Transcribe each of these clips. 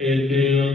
et Deus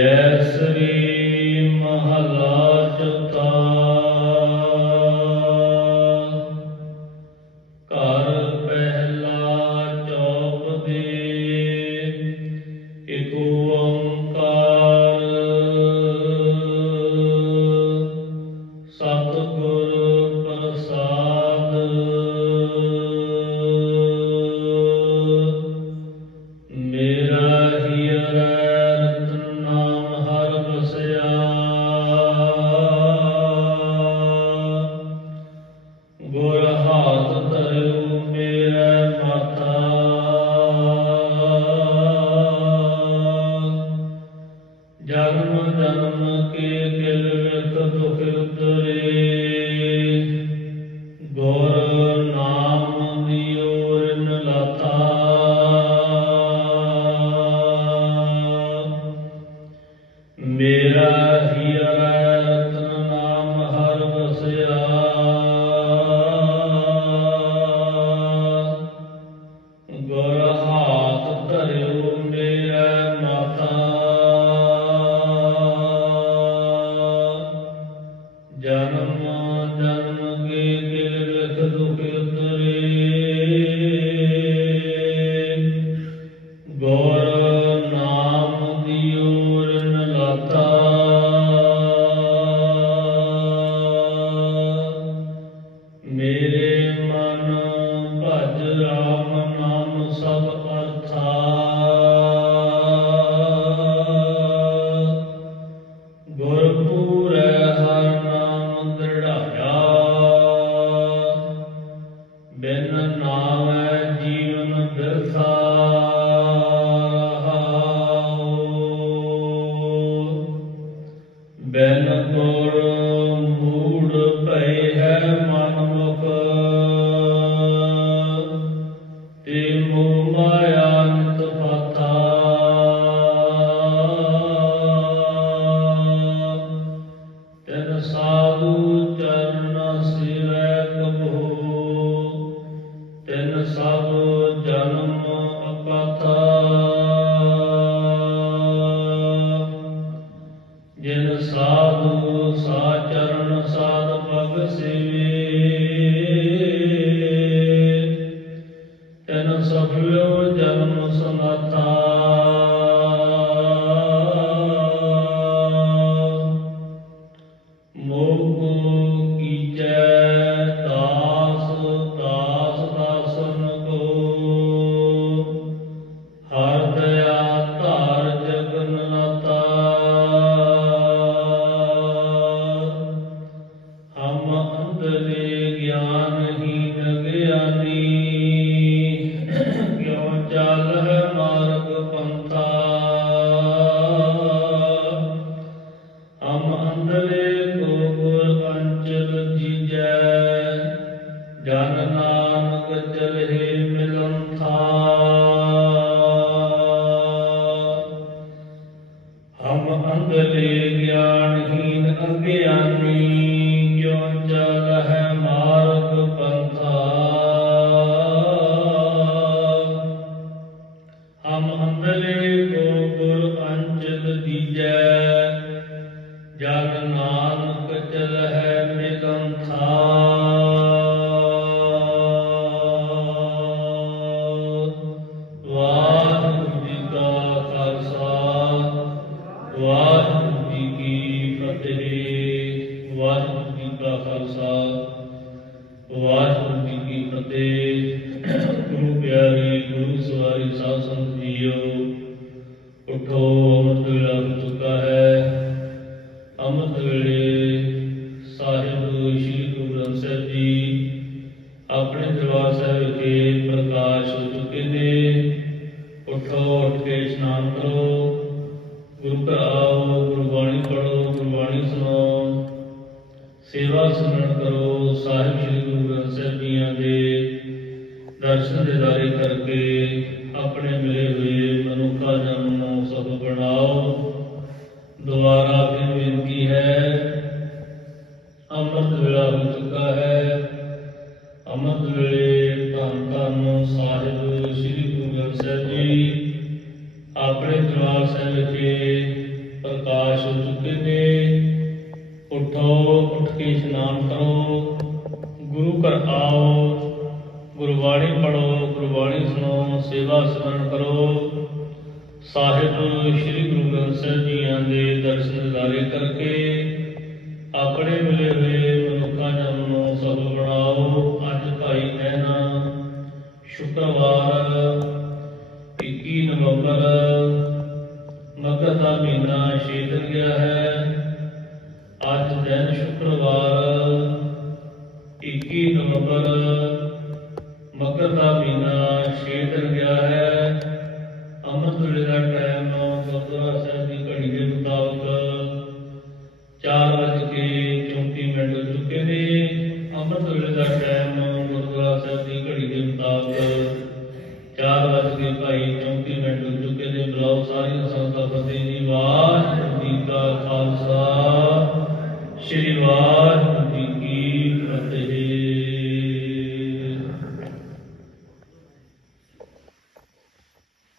ਜੈ ਸ੍ਰੀ ਮਹਲਾ ਚੌਥਾ ਘਰ ਪਹਿਲਾ ਚੌਪ ਦੇ ਏਕ ਓੰਕਾਰ ਸਤਿਗੁਰ ਮੇਰਾ ਹੀਰਾ ਰਤਨ ਨਾਮ ਹਰ ਵਸਿਆ। ਗੁਰ ਹਾਥ ਧਰਿਓ ਮੇਰਾ ਮਾਤਾ। ਜਨਮ sadhu ਸੇਵਾ ਸੁਣਨ ਕਰੋ, ਸਾਹਿਬ ਸ੍ਰੀ ਗੁਰੂ ਗ੍ਰੰਥ ਸਾਹਿਬ ਜੀਆਂ ਦੇ ਦਰਸ਼ਨ ਦਿਦਾਰੇ ਕਰਕੇ ਆਪਣੇ ਮਿਲੇ ਹੋਏ ਮਨੁੱਖਾ ਜਨਮ ਨੂੰ ਸਫਲ ਬਣਾਓ। ਦੁਆਰਾ ਸਾਹਿਬ ਸ੍ਰੀ ਗੁਰੂ ਗ੍ਰੰਥ ਸਾਹਿਬ ਜੀਆਂ ਦੇ ਦਰਸ਼ਨ ਦਿਦਾਰੇ ਕਰਕੇ ਆਪਣੇ ਮਿਲੇ ਹੋਏ ਮਨੁੱਖਾਂ ਜਨ ਨੂੰ ਸਭ ਬਣਾਓ। ਅੱਜ ਭਾਈ ਨੈਣਾ ਸ਼ੁੱਕਰਵਾਰ 21 ਨਵੰਬਰ, ਮਕਰ ਦਾ ਮਹੀਨਾ ਸ਼ੀਤਲ ਗਿਆ ਹੈ। ਅੱਜ ਦਿਨ ਸ਼ੁੱਕਰਵਾਰ 21 ਨਵੰਬਰ, ਮਕਰ ਦਾ ਮਹੀਨਾ ਸ਼ੀਤਲ ਗਿਆ ਹੈ। ਅਮਰ ਵੇਲੇ ਦਾ ਟਾਈਮ ਸਾਹਿਬ ਦੀ ਘੜੀ ਦੇ ਮੁਤਾਬਕ 4:34 ਮਿੰਟ ਚੁੱਕੇ ਨੇ। ਅੰਮ੍ਰਿਤ ਵੇਲੇ ਦਾ ਟਾਈਮ ਗੁਰਦੁਆਰਾ ਸਾਹਿਬ ਦੀ ਘੜੀ ਦੇ ਮੁਤਾਬਕ 4:00 ਭਾਈ